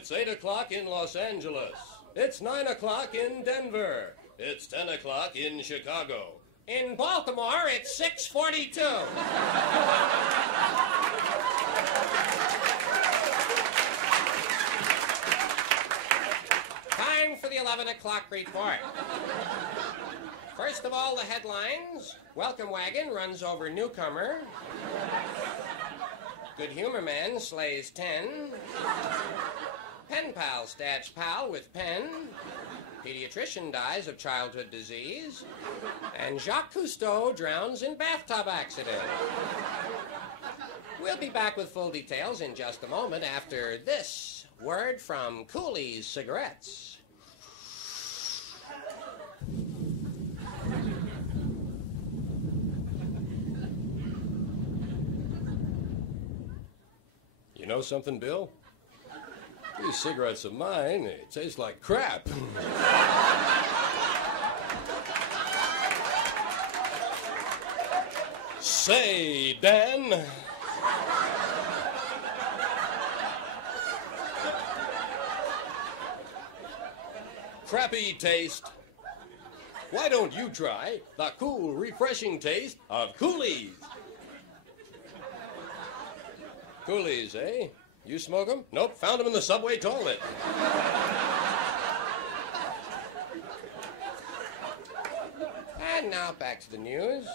It's 8 o'clock in Los Angeles. It's 9 o'clock in Denver. It's 10 o'clock in Chicago. In Baltimore, it's 6:42. Time for the 11 o'clock report. First of all, the headlines. Welcome wagon runs over newcomer. Good humor man slays 10. Pen pal stabs pal with pen. Pediatrician dies of childhood disease. And Jacques Cousteau drowns in bathtub accident. We'll be back with full details in just a moment after this word from Cooley's Cigarettes. You know something, Bill? These cigarettes of mine, they taste like crap. Say, Dan. Crappy taste. Why don't you try the cool, refreshing taste of Cooley's? Cooley's, eh? You smoke them? Nope, found them in the subway toilet. And now back to the news.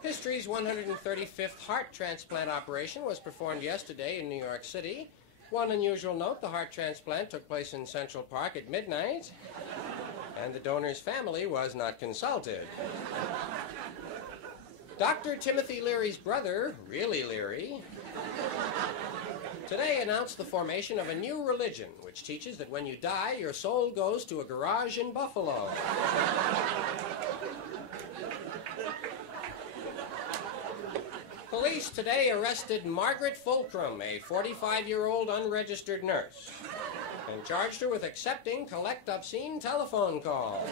History's 135th heart transplant operation was performed yesterday in New York City. One unusual note, the heart transplant took place in Central Park at midnight, and the donor's family was not consulted. Dr. Timothy Leary's brother, really Leary, today announced the formation of a new religion which teaches that when you die, your soul goes to a garage in Buffalo. Police today arrested Margaret Fulcrum, a 45-year-old unregistered nurse, and charged her with accepting collect obscene telephone calls.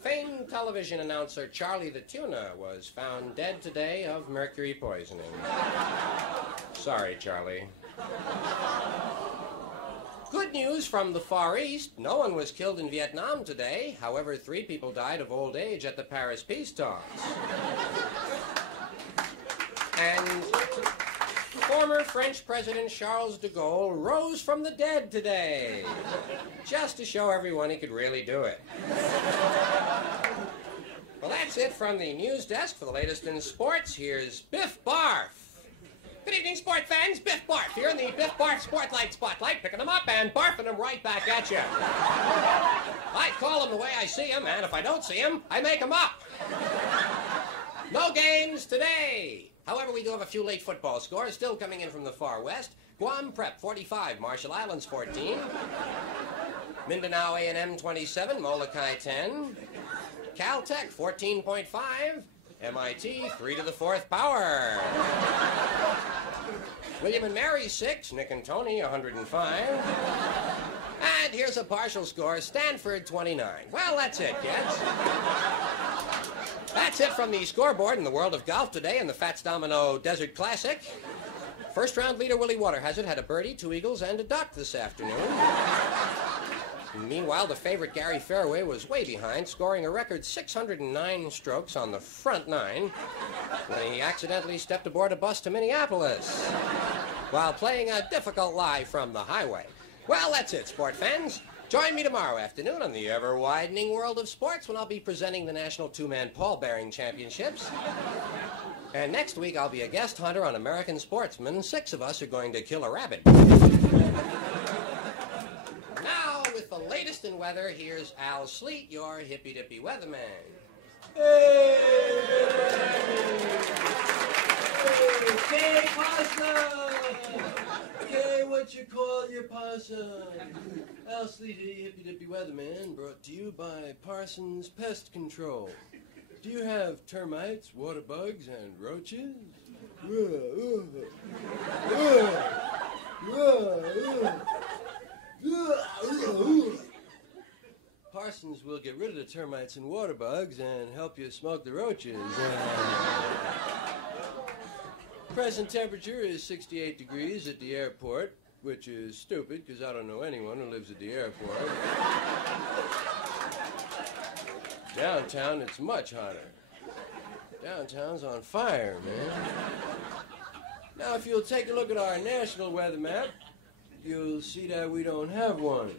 Famed television announcer Charlie the Tuna was found dead today of mercury poisoning. Sorry, Charlie. Good news from the Far East. No one was killed in Vietnam today. However, 3 people died of old age at the Paris peace talks. And former French President Charles de Gaulle rose from the dead today, just to show everyone he could really do it. Well, that's it from the news desk. For the latest in sports, here's Biff Barf. Good evening, sport fans. Biff Barf here in the Biff Barf Spotlight, picking them up and barfing them right back at you. I call them the way I see them, and if I don't see them, I make them up. No games today. However, we do have a few late football scores still coming in from the far west. Guam Prep 45, Marshall Islands 14. Mindanao A&M 27, Molokai 10. Caltech 14.5. MIT 3 to the 4th power. William and Mary 6, Nick and Tony 105. And here's a partial score, Stanford 29. Well, that's it, kids. That's it from the scoreboard in the world of golf today in the Fats Domino Desert Classic. First round leader Willie Waterhazard had a birdie, 2 eagles, and a duck this afternoon. Meanwhile, the favorite Gary Fairway was way behind, scoring a record 609 strokes on the front 9 when he accidentally stepped aboard a bus to Minneapolis while playing a difficult lie from the highway. Well, that's it, sport fans. Join me tomorrow afternoon on the ever-widening world of sports when I'll be presenting the National Two-Man Pall-Bearing Championships. And next week, I'll be a guest hunter on American Sportsman. 6 of us are going to kill a rabbit. Now, with the latest in weather, here's Al Sleet, your hippy-dippy weatherman. Hey, hey, pasta! Hey, what you call your pasta? Al Sleet, hippy-dippy weatherman, brought to you by Parsons Pest Control. Do you have termites, water bugs, and roaches? Parsons will get rid of the termites and water bugs and help you smoke the roaches. Present temperature is 68 degrees at the airport, which is stupid because I don't know anyone who lives at the airport. Downtown, it's much hotter. Downtown's on fire, man. Now, if you'll take a look at our national weather map, you'll see that we don't have one.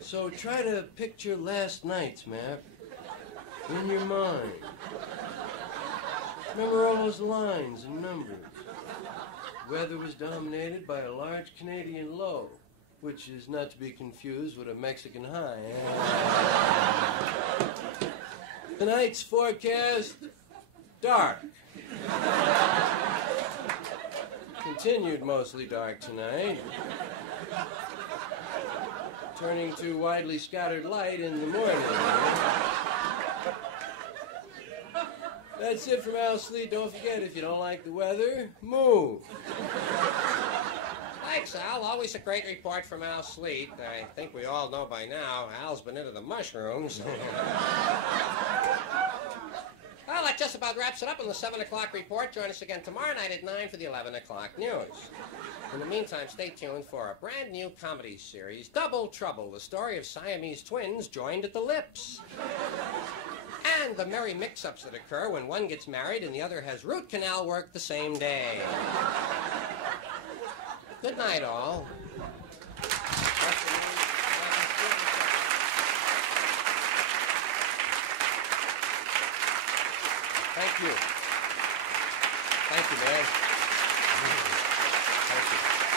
So try to picture last night's map in your mind. Remember all those lines and numbers. Weather was dominated by a large Canadian low, which is not to be confused with a Mexican high. Tonight's forecast, dark. Continued mostly dark tonight. Turning to widely scattered light in the morning. That's it from Al Sleet. Don't forget, if you don't like the weather, move. Thanks, Al. Always a great report from Al Sleet. I think we all know by now Al's been into the mushrooms. Well, that just about wraps it up on the 7 o'clock report. Join us again tomorrow night at 9 for the 11 o'clock news. In the meantime, stay tuned for a brand new comedy series, Double Trouble, the story of Siamese twins joined at the lips. And the merry mix-ups that occur when one gets married and the other has root canal work the same day. Good night, all. Thank you. Thank you, man. Thank you.